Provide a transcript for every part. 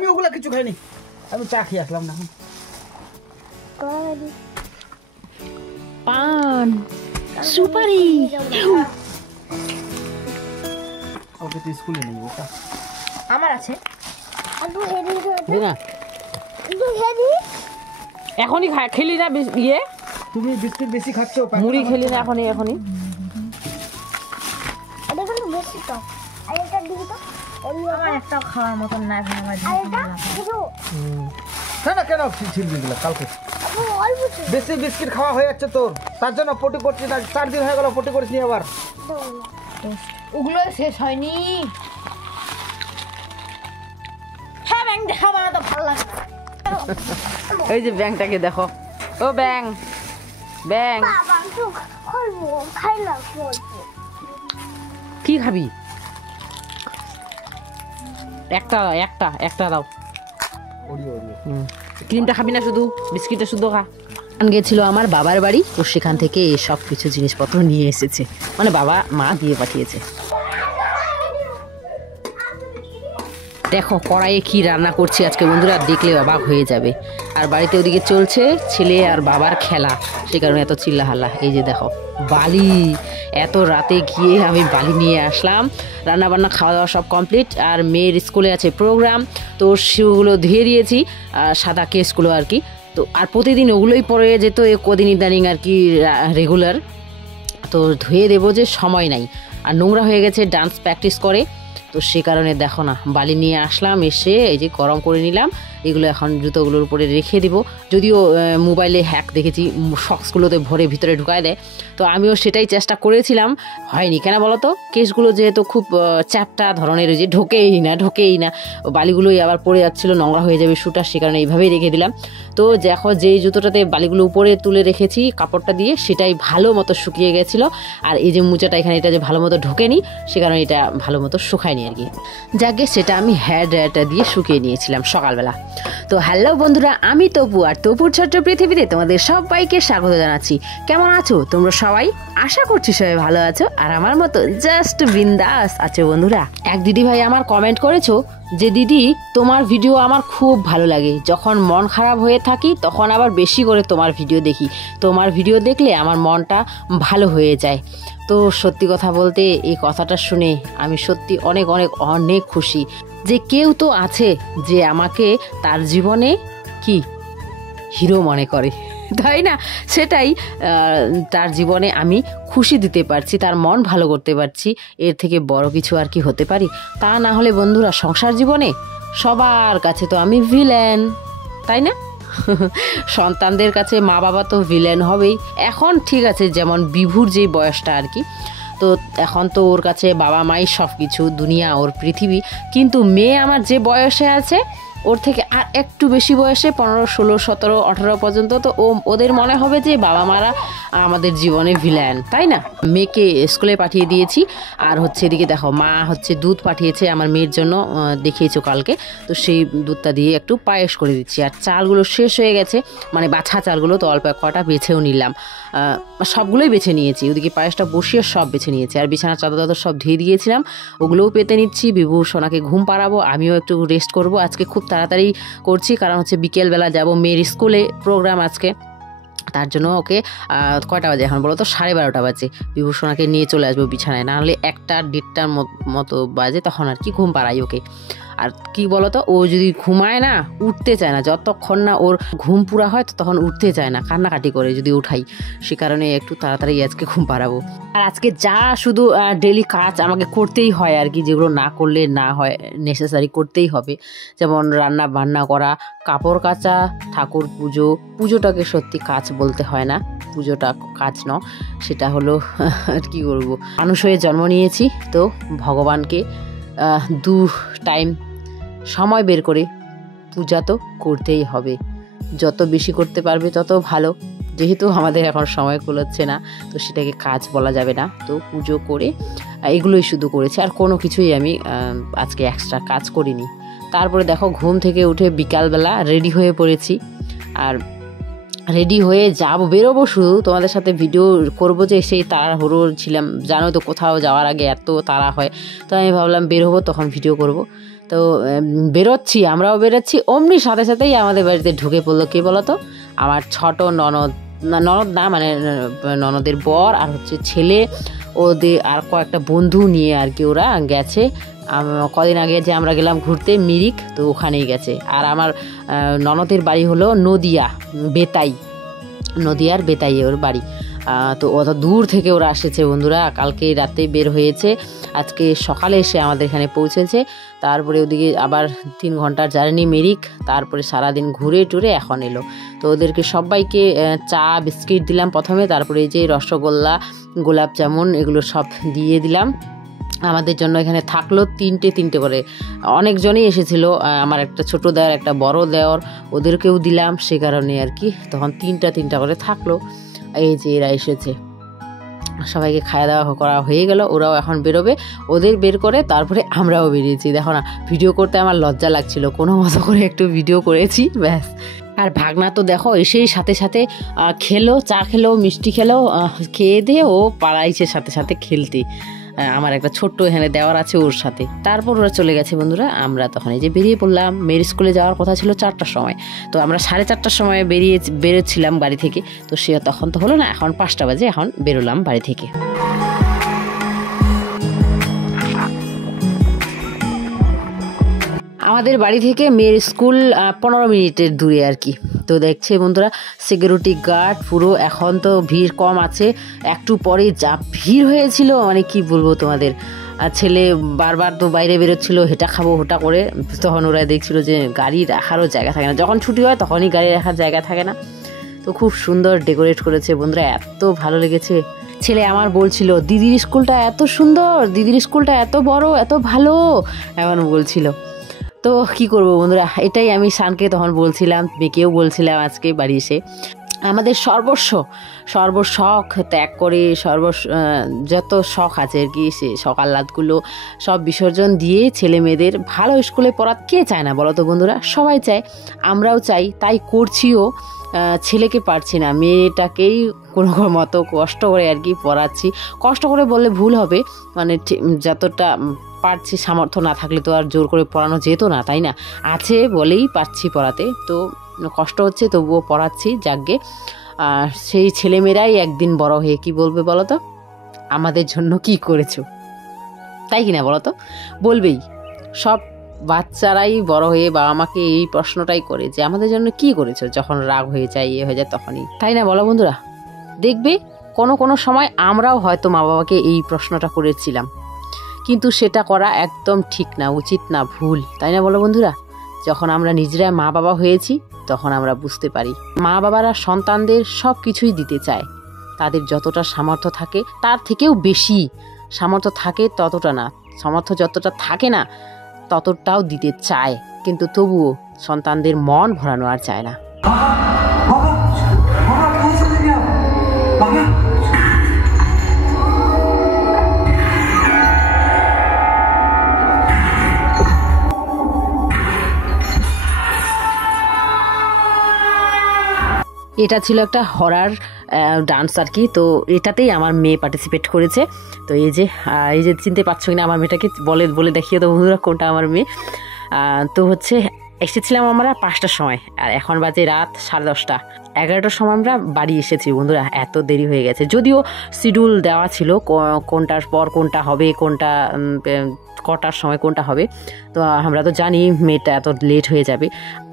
আমি ওগুলা কিছু খাইনি, আমি চা খেয়ে আসলাম না। পান সুপারি ওকে তো স্কুলে নেই, ওটা আমার আছে। না এখনই খেলি না ইয়ে, তুমি বিস্কিট বেশি খাচ্ছ, মুড়ি খেলি না এখনই। আমার একটা খাওয়ার মতন না এখন আমার না না, কেন ছিলবি গুলো কালকে? বেশি বিস্কিট খাওয়া হয়ে যাচ্ছে তোর, তার জন্য পটি করছিস না। 4 দিন হয়ে গেল পটি করিস নি আবার। ওগুলো শেষ হয়নি। হ্যাঁ ব্যাং দেখা আমার তো ভালো লাগে। এই যে ব্যাংটাকে দেখো, ও ব্যাং ব্যাং কি খাবি? একটা দাও। ক্রিমটা খাবি না, শুধু বিস্কিটটা শুধু খা। গেছিল আমার বাবার বাড়ি, তো সেখান থেকে সব কিছু জিনিসপত্র নিয়ে এসেছে, মানে বাবা মা দিয়ে পাঠিয়েছে। দেখো কড়াইয়ে কি রান্না করছি আজকে বন্ধুরা, দেখলে অবাক হয়ে যাবে। আর বাড়িতে ওদিকে চলছে ছেলে আর বাবার খেলা, সে কারণে এত চিল্লাহাল্লা। এই যে দেখো বালি, এত রাতে গিয়ে আমি বালি নিয়ে আসলাম। রান্নাবান্না খাওয়া দাওয়া সব কমপ্লিট, আর মেয়ের স্কুলে আছে প্রোগ্রাম, তো সেগুলো ধুয়ে দিয়েছি, সাদা কেসগুলো আর কি। তো আর প্রতিদিন ওগুলোই পরে যেত, কদিন ইদানিং আর কি রেগুলার, তো ধুয়ে দেবো যে সময় নাই। আর নোংরা হয়ে গেছে, ডান্স প্র্যাকটিস করে, তো সে কারণে দেখো না বালি নিয়ে আসলাম, এসে এই যে গরম করে নিলাম। এগুলো এখন জুতোগুলোর উপরে রেখে দিব। যদিও মোবাইলে হ্যাক দেখেছি শক্সগুলোতে ভরে ভিতরে ঢুকায় দেয়, তো আমিও সেটাই চেষ্টা করেছিলাম, হয়নি। কেন বলো তো, কেসগুলো যেহেতু খুব চ্যাপটা ধরনের, ওই যে ঢোকেই না বালিগুলোই আবার পড়ে যাচ্ছিলো, নোংরা হয়ে যাবে শুটা, সে কারণে এইভাবেই রেখে দিলাম। তো দেখো যেই জুতোটাতে বালিগুলো উপরে তুলে রেখেছি কাপড়টা দিয়ে, সেটাই ভালো মতো শুকিয়ে গেছিলো। আর এই যে মোজাটা এখানে, এটা যে ভালো মতো ঢোকেনি, সে কারণে এটা ভালো মতো শুকায়নি আর কি। যাকে সেটা আমি হেয়ার ড্রায়ারটা দিয়ে শুকিয়ে নিয়েছিলাম সকালবেলা। তো হ্যালো বন্ধুরা, আমি তপু, আর তপুর ছোট্ট পৃথিবীতে তোমাদের সবাইকে স্বাগত জানাচ্ছি। কেমন আছো তোমরা সবাই? আশা করছি সবাই ভালো আছো, আর আমার মতো জাস্ট বিন্দাস আছো বন্ধুরা। এক দিদি ভাই আমার কমেন্ট করেছো যে দিদি তোমার ভিডিও আমার খুব ভালো লাগে, যখন মন খারাপ হয়ে থাকি তখন আবার বেশি করে তোমার ভিডিও দেখি, তোমার ভিডিও দেখলে আমার মনটা ভালো হয়ে যায়। তো সত্যি কথা বলতে এই কথাটা শুনে আমি সত্যি অনেক অনেক অনেক খুশি যে কেউ তো আছে যে আমাকে তার জীবনে কি হিরো মনে করে, তাই না? সেটাই, তার জীবনে আমি খুশি দিতে পারছি, তার মন ভালো করতে পারছি, এর থেকে বড় কিছু আর কি হতে পারি? তা না হলে বন্ধুরা সংসার জীবনে সবার কাছে তো আমি ভিলেন, তাই না? সন্তানদের কাছে মা বাবা তো ভিলেন হবেই। এখন ঠিক আছে, যেমন বিভুর যে বয়সটা আর কি, তো এখন তো ওর কাছে বাবা মাই সব কিছু, দুনিয়া ওর পৃথিবী। কিন্তু মেয়ে আমার যে বয়সে আছে, ওর থেকে আর একটু বেশি বয়সে 15, 16, 17, 18 পর্যন্ত, তো ওদের মনে হবে যে বাবা মারা আমাদের জীবনে ভিলেন, তাই না? মেয়েকে স্কুলে পাঠিয়ে দিয়েছি, আর হচ্ছে এদিকে দেখো মা হচ্ছে দুধ পাঠিয়েছে আমার মেয়ের জন্য, দেখিয়েছো কালকে, তো সেই দুধটা দিয়ে একটু পায়েস করে দিচ্ছি। আর চালগুলো শেষ হয়ে গেছে, মানে বাছা চালগুলো, তো অল্প কটা বেছেও নিলাম, সবগুলোই বেছে নিয়েছি। ওদিকে পায়েসটা বসিয়ে সব বেছে নিয়েছি, আর বিছানার চাদর সব ধুয়ে দিয়েছিলাম, ওগুলোও পেতে নিচ্ছি। বিভু সোনাকে ঘুম পাড়াবো, আমিও একটু রেস্ট করব। আজকে খুব তাড়াতাড়ি করছি, কারণ হচ্ছে বিকেলবেলা যাব মেয়ের স্কুলে প্রোগ্রাম আজকে, তার জন্য ওকে কয়টা বাজে এখন বলো তো? 12:30 বাজে। বিভূষণাকে নিয়ে চলে আসবো বিছানায়, না হলে 1টা 1:30টার মতো বাজে, তখন আর কি ঘুম পাড়াই ওকে। আর কি বলতো, ও যদি ঘুমায় না, উঠতে চায় না, যতক্ষণ না ওর ঘুম পুরা হয় তখন উঠতে চায় না, কান্নাকাটি করে যদি উঠাই, সে কারণে একটু তাড়াতাড়ি আজকে ঘুম পাড়াবো। আর আজকে যা শুধু ডেলি কাজ আমাকে করতেই হয় আর কি, যেগুলো না করলে না হয়, নেসেসারি করতেই হবে, যেমন রান্না বান্না করা, কাপড় কাচা, ঠাকুর পুজোটাকে সত্যি কাজ বলতে হয় না, পুজোটা কাজ ন, সেটা হলো কি করবো, মানুষ হয়ে জন্ম নিয়েছি, তো ভগবানকে 2 টাইম সময় বের করে পূজা তো করতেই হবে, যত বেশি করতে পারবে তত ভালো। যেহেতু আমাদের এখন সময় কুলোচ্ছে না, তো সেটাকে কাজ বলা যাবে না, তো পুজো করে এগুলোই শুধু করেছি, আর কোনো কিছুই আমি আজকে এক্সট্রা কাজ করিনি। তারপরে দেখো ঘুম থেকে উঠে বিকালবেলা রেডি হয়ে পড়েছি, আর রেডি হয়ে যাবো, বেরোবো, শুধু তোমাদের সাথে ভিডিও করবো, যে সেই তাড়াহুড়ো ছিলাম, জানো তো কোথাও যাওয়ার আগে এত তাড়া হয়, তো আমি ভাবলাম বের হবো তখন ভিডিও করব। তো বেরোচ্ছি, আমরাও বেরোচ্ছি, অমনি সাথে সাথেই আমাদের বাড়িতে ঢুকে পড়লো কে বলো তো, আমার ছোট ননদ, ননদ না মানে ননদের বর আর হচ্ছে ছেলে, ওদের আর কয়েকটা বন্ধু নিয়ে আর কি ওরা গেছে। কদিন আগে যে আমরা গেলাম ঘুরতে মিরিক, তো ওখানেই গেছে। আর আমার ননদের বাড়ি হলো নদিয়া, বেতাই, নদিয়ার বেতাইয়ে ওর বাড়ি। তো অত দূর থেকে ওরা এসেছে বন্ধুরা, কালকে রাতে বের হয়েছে, আজকে সকালে এসে আমাদের এখানে পৌঁছেছে। তারপরে ওদিকে আবার 3 ঘন্টার জার্নি মিরিক, তারপরে সারাদিন ঘুরে টুরে এখন এলো। তো ওদেরকে সবাইকে চা বিস্কিট দিলাম প্রথমে, তারপরে এই যে রসগোল্লা, গোলাপ জামুন এগুলো সব দিয়ে দিলাম। আমাদের জন্য এখানে থাকলো তিনটে করে, অনেকজনই এসেছিলো, আমার একটা ছোটো দেওয়ার একটা বড় দেওয়ার, ওদেরকেও দিলাম, সে কারণে আর কি তখন তিনটা করে থাকলো। এই যে এরা এসেছে, সবাইকে খাওয়া দাওয়া করা হয়ে গেল, ওরাও এখন বেরোবে, ওদের বের করে তারপরে আমরাও বেরিয়েছি। দেখো না, ভিডিও করতে আমার লজ্জা লাগছিল, কোনো মতো করে একটু ভিডিও করেছি ব্যাস। আর ভাগনা তো দেখো এসেই সাথে সাথে খেলো, চা খেলো, মিষ্টি খেলো, খেয়ে দিয়ে ও পাড়াইছে সাথে সাথে খেলতে। আমার একটা ছোট্ট এখানে দেওয়ার আছে ওর সাথে। তারপর ওরা চলে গেছে বন্ধুরা, আমরা তখন এই যে বেরিয়ে পড়লাম। মেয়ের স্কুলে যাওয়ার কথা ছিল 4টার সময়, তো আমরা 4:30টার সময় বেরোচ্ছিলাম বাড়ি থেকে। তো সে তখন তো হলো না, এখন 5টা বাজে, এখন বেরোলাম বাড়ি থেকে। আমাদের বাড়ি থেকে মেয়ের স্কুল 15 মিনিটের দূরে আর কি। তো দেখছে বন্ধুরা, সিকিউরিটি গার্ড পুরো, এখন তো ভিড় কম আছে, একটু পরে যা ভিড় হয়েছিল মানে কি বলবো তোমাদের। আর ছেলে বারবার তো বাইরে বেরোচ্ছিল, হেঁটা খাবো হোটা করে, তখন ওরা দেখছিল যে গাড়ি রাখারও জায়গা থাকে না, যখন ছুটি হয় তখনই গাড়ি রাখার জায়গা থাকে না। তো খুব সুন্দর ডেকোরেট করেছে বন্ধুরা, এত ভালো লেগেছে। ছেলে আমার বলছিল দিদির স্কুলটা এত সুন্দর, দিদির স্কুলটা এত বড়, এত ভালো, এমন বলছিল। তো কি করব বন্ধুরা, এটাই আমি শানকে তখন বলছিলাম, মেয়েকেও বলছিলাম আজকে বাড়ি এসে। আমাদের সর্বশখ ত্যাগ করে যত শখ আছে আর কি, সে সকাল রাতগুলো সব বিসর্জন দিয়ে ছেলে মেয়েদের ভালো স্কুলে পড়াতে কে চায় না বলো তো বন্ধুরা, সবাই চায়, আমরাও চাই, তাই করছিও। ছেলেকে পারছি না, মেয়েটাকেই কোনো মতো কষ্ট করে আর কি পড়াচ্ছি। কষ্ট করে বললে ভুল হবে, মানে যতটা পারছি, সামর্থ্য না থাকলে তো আর জোর করে পড়ানো যেত না, তাই না? আছে বলেই পারছি পড়াতে, তো কষ্ট হচ্ছে তবুও পড়াচ্ছি। যাকগে, সেই ছেলেমেয়েরাই একদিন বড় হয়ে কি বলবে বলো তো, আমাদের জন্য কি করেছো, তাই কিনা বলো তো, বলবেই। সব বাচ্চারাই বড় হয়ে বাবা মাকে এই প্রশ্নটাই করে যে আমাদের জন্য কি করেছো, যখন রাগ হয়ে যায়, ইয়ে হয়ে যায় তখনই, তাই না বলো বন্ধুরা? দেখবে কোনো সময় আমরাও হয়তো মা বাবাকে এই প্রশ্নটা করেছিলাম, কিন্তু সেটা করা একদম ঠিক না, উচিত না, ভুল, তাই না বলো বন্ধুরা? যখন আমরা নিজেরা মা বাবা হয়েছি তখন আমরা বুঝতে পারি, মা বাবারা সন্তানদের সব কিছুই দিতে চায়, তাদের যতটা সামর্থ্য থাকে তার থেকেও বেশি সামর্থ্য থাকে, ততটা না, সামর্থ্য যতটা থাকে না ততটাও দিতে চায়, কিন্তু তবুও সন্তানদের মন ভরানো আর চায় না। এটা ছিল একটা হরার ডান্স আর কি, তো এটাতেই আমার মেয়ে পার্টিসিপেট করেছে। তো এই যে চিনতে পারছো কিনা আমার মেয়েটাকে, বলে দেখিয়ে তো বন্ধুরা কোনটা আমার মেয়ে। তো হচ্ছে এসেছিলাম আমরা 5টার সময়, আর এখন বাজে রাত 10:30। 11টার সময় আমরা বাড়ি এসেছি বন্ধুরা, এত দেরি হয়ে গেছে। যদিও শিডিউল দেওয়া ছিল কোনটার পর কোনটা হবে, কোনটা কটার সময় কোনটা হবে, তো আমরা তো জানি মেয়েটা এত লেট হয়ে যাবে।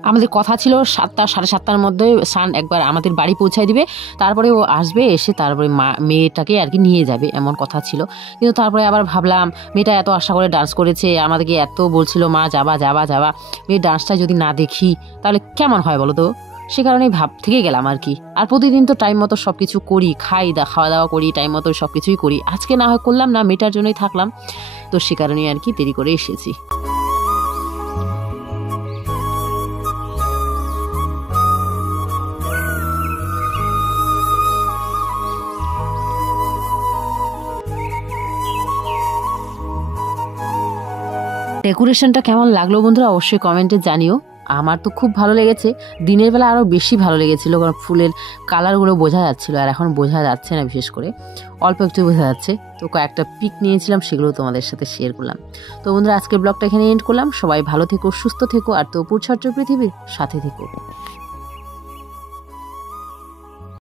আমাদের কথা ছিল 7টা 7:30টার মধ্যে সান একবার আমাদের বাড়ি পৌঁছায় দিবে, তারপরে ও আসবে, এসে তারপরে মেয়েটাকে আর কি নিয়ে যাবে, এমন কথা ছিল। কিন্তু তারপরে আবার ভাবলাম মেয়েটা এত আশা করে ডান্স করেছে, আমাদেরকে এত বলছিল মা যাবা যাবা যাবা, মেয়ের ডান্সটা যদি না দেখি তাহলে কেমন হয় বলো তো, সে কারণেই থেকে গেলাম আর কি। আর প্রতিদিন তো টাইম মতো সব কিছু করি, খাওয়া দাওয়া করি, টাইম মতো সব কিছুই করি, আজকে না হয় করলাম না, মেয়েটার জন্যই থাকলাম, তো সে কারণেই আর কি দেরি করে এসেছি। ডেকোরেশনটা কেমন লাগলো বন্ধুরা অবশ্যই কমেন্টে জানিও। আমার তো খুব ভালো লেগেছে। দিনের বেলা আরও বেশি ভালো লেগেছিলো, কারণ ফুলের কালারগুলো বোঝা যাচ্ছিলো, আর এখন বোঝা যাচ্ছে না, বিশেষ করে অল্প একটু বোঝা যাচ্ছে। তো কয়েকটা পিক নিয়েছিলাম, সেগুলো তোমাদের সাথে শেয়ার করলাম। তো বন্ধুরা, আজকের ব্লগটা এখানে এন্ড করলাম। সবাই ভালো থেকো, সুস্থ থেকো, আর তপুর ছোট্ট পৃথিবীর সাথে থেকো।